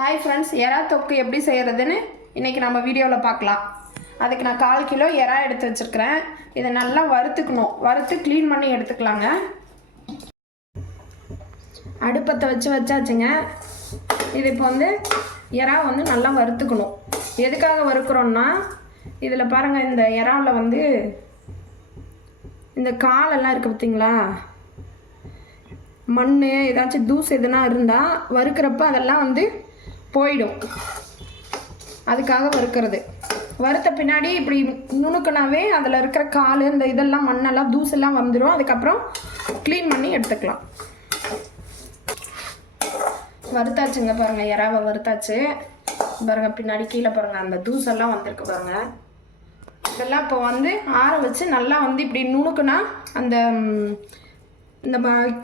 Hi friends எறா தொக்கு எப்படி செய்கிறதுன்னு இன்றைக்கி நம்ம வீடியோவில் பார்க்கலாம். அதுக்கு நான் கால் கிலோ எறா எடுத்து வச்சுருக்கிறேன். இதை நல்லா வறுத்துக்கணும். வறுத்து க்ளீன் பண்ணி எடுத்துக்கலாங்க. அடுப்பத்தை வச்சு வச்சாச்சுங்க. இது இப்போ வந்து எறா வந்து நல்லா வறுத்துக்கணும். எதுக்காக வறுக்கிறோன்னா இதில் பாருங்கள் இந்த எறாவில் வந்து இந்த காலெல்லாம் இருக்குது பார்த்திங்களா மண் ஏதாச்சும் தூசு எதுனா இருந்தால் வறுக்கிறப்ப அதெல்லாம் வந்து போயிடும். அதுக்காக வறுக்கிறது. வறுத்த பின்னாடி இப்படி நுணுக்குனாவே அதில் இருக்கிற கால் இந்த இதெல்லாம் மண்ணெல்லாம் தூசெல்லாம் வந்துடும் அதுக்கப்புறம் க்ளீன் பண்ணி எடுத்துக்கலாம். வறுத்தாச்சுங்க பாருங்கள் இறாவை வறுத்தாச்சு. பாருங்கள் பின்னாடி கீழே பாருங்கள் அந்த தூசெல்லாம் வந்திருக்கு பாருங்கள் இதெல்லாம் இப்போ வந்து ஆற வச்சு நல்லா வந்து இப்படி நுணுக்குனா அந்த இந்த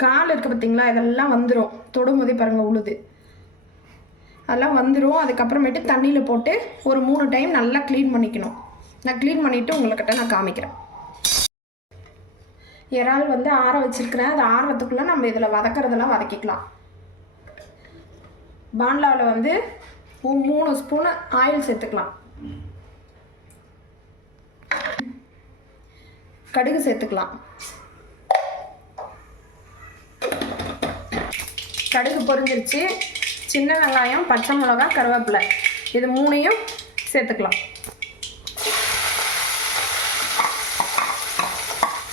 கால் இருக்குது பார்த்தீங்களா இதெல்லாம் வந்துடும் தொடும்போதே பாருங்கள் உழுது. அதெல்லாம் வந்துடும் அதுக்கப்புறமேட்டு தண்ணியில் போட்டு ஒரு மூணு டைம் நல்லா க்ளீன் பண்ணிக்கணும். நான் க்ளீன் பண்ணிவிட்டு உங்கள்கிட்ட நான் காமிக்கிறேன். இறால் வந்து ஆற வச்சிருக்கிறேன். அது ஆறுறதுக்குள்ளே நம்ம இதில் வதக்கிறதெல்லாம் வதக்கிக்கலாம். பாண்டாவில் வந்து மூணு ஸ்பூன் ஆயில் சேர்த்துக்கலாம். கடுகு சேர்த்துக்கலாம். கடுகு பொரிஞ்சிருச்சு. சின்ன வெங்காயம் பச்சை மிளகா கருவேப்பிலை. இது மூணையும் சேர்த்துக்கலாம்.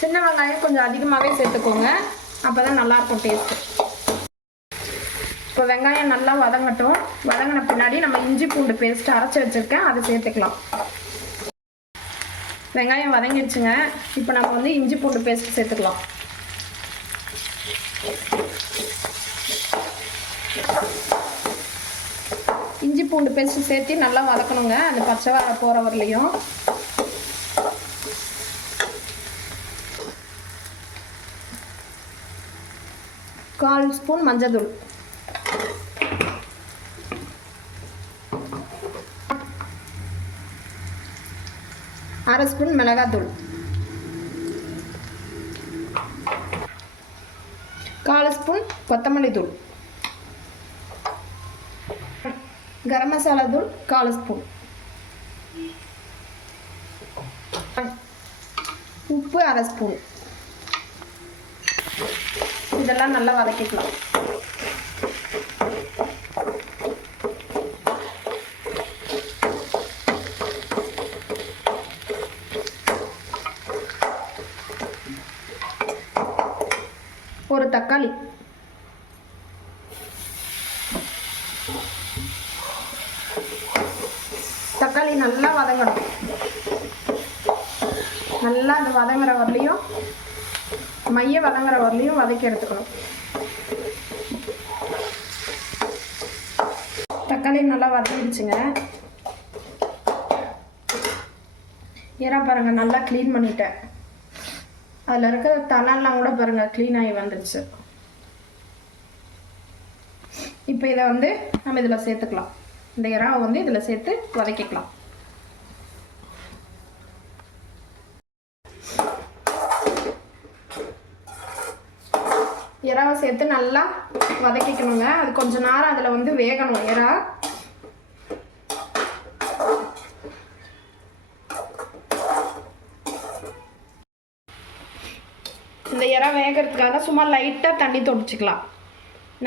சின்ன வெங்காயம் கொஞ்சம் அதிகமாகவே சேர்த்துக்கோங்க. அப்போ தான் நல்லாயிருக்கும் டேஸ்ட்டு இப்போ வெங்காயம் நல்லா வதங்கட்டும். வதங்கின பின்னாடி நம்ம இஞ்சி பூண்டு பேஸ்ட் அரைச்சி வச்சுருக்கேன். அதை சேர்த்துக்கலாம். வெங்காயம் வதங்கிடுச்சுங்க. இப்போ நம்ம வந்து இஞ்சி பூண்டு பேஸ்ட் சேர்த்துக்கலாம். பூண்டு பேஸ்ட் சேர்த்து நல்லா வதக்கணுங்க. அந்த பச்சை வாழை போகிற வரலையும். கால் ஸ்பூன் மஞ்சள் அரை ஸ்பூன் மிளகாத்தூள். கால் ஸ்பூன் கொத்தமல்லி தூள் கரம் மசாலா தூள் கால் ஸ்பூன். உப்பு அரை ஸ்பூன். இதெல்லாம் நல்லா வதக்கிக்கலாம். ஒரு தக்காளி. தக்காளி நல்லா வதங்கணும். நல்லா அந்த வதங்குற வரலையும் மைய வதங்குற வரலையும் வதக்கி எடுத்துக்கணும். தக்காளி நல்லா வதங்கிடுச்சுங்க. ஏறா பாருங்க நல்லா க்ளீன் பண்ணிட்டேன். அதில் இருக்கிற தலெல்லாம் கூட பாருங்க க்ளீன் ஆகி வந்துடுச்சு இப்போ இதை வந்து நம்ம இதில் சேர்த்துக்கலாம். இந்த இறாவை வந்து இதில் சேர்த்து வதக்கிக்கலாம். இறாவை சேர்த்து நல்லா வதக்கிக்கணுங்க. அது கொஞ்சம் நேரம் அதில் வந்து வேகணும். இறா. இந்த இறா வேகிறதுக்காக சும்மா லைட்டாக தண்ணி தொடிச்சிக்கலாம்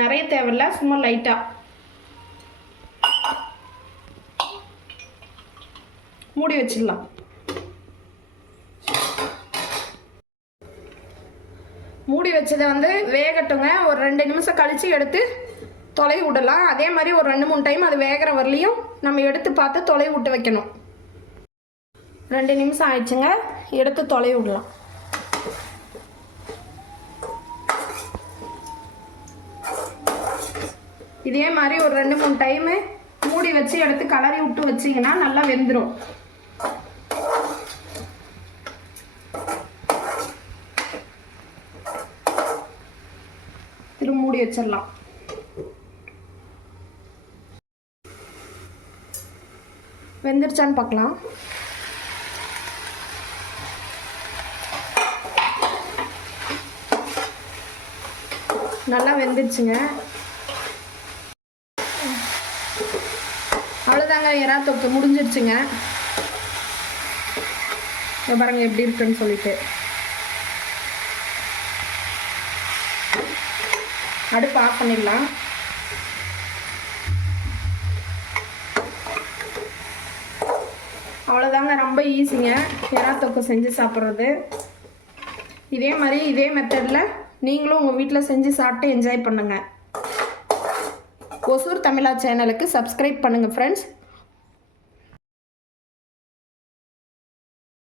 நிறைய தேவையில்ல சும்மா லைட்டாக மூடி வச்சிடலாம். மூடி வச்சதை வந்து வேகட்டுங்க. ஒரு ரெண்டு நிமிஷம் கழித்து எடுத்து தொலை விடலாம். அதே மாதிரி ஒரு ரெண்டு மூணு டைம் அது வேகிற வரலையும் நம்ம எடுத்து பார்த்து தொலை விட்டு வைக்கணும். ரெண்டு நிமிஷம் ஆயிடுச்சுங்க. எடுத்து தொலை விடலாம். இதே மாதிரி ஒரு ரெண்டு மூணு டைமு மூடி வச்சு எடுத்து கலரி விட்டு வச்சிங்கன்னா நல்லா வெந்துடும் மூடி வச்சிடலாம். வெந்துருச்சான்னு பார்க்கலாம். நல்லா வெந்துருச்சுங்க. அவ்வளோதாங்க எறா தொக்கு முடிஞ்சிருச்சுங்க. பாருங்க எப்படி இருக்குன்னு சொல்லிட்டு. அடுப்பு ஆஃப் பண்ணிடலாம். அவ்வளோதாங்க ரொம்ப ஈஸிங்க எறா தொக்கு செஞ்சு சாப்பிட்றது. இதே மாதிரி இதே மெத்தடில் நீங்களும் உங்கள் வீட்டில் செஞ்சு சாப்பிட்டு என்ஜாய் பண்ணுங்கள் ஒசூர் தமிழா சேனலுக்கு சப்ஸ்கிரைப் பண்ணுங்கள் ஃப்ரெண்ட்ஸ்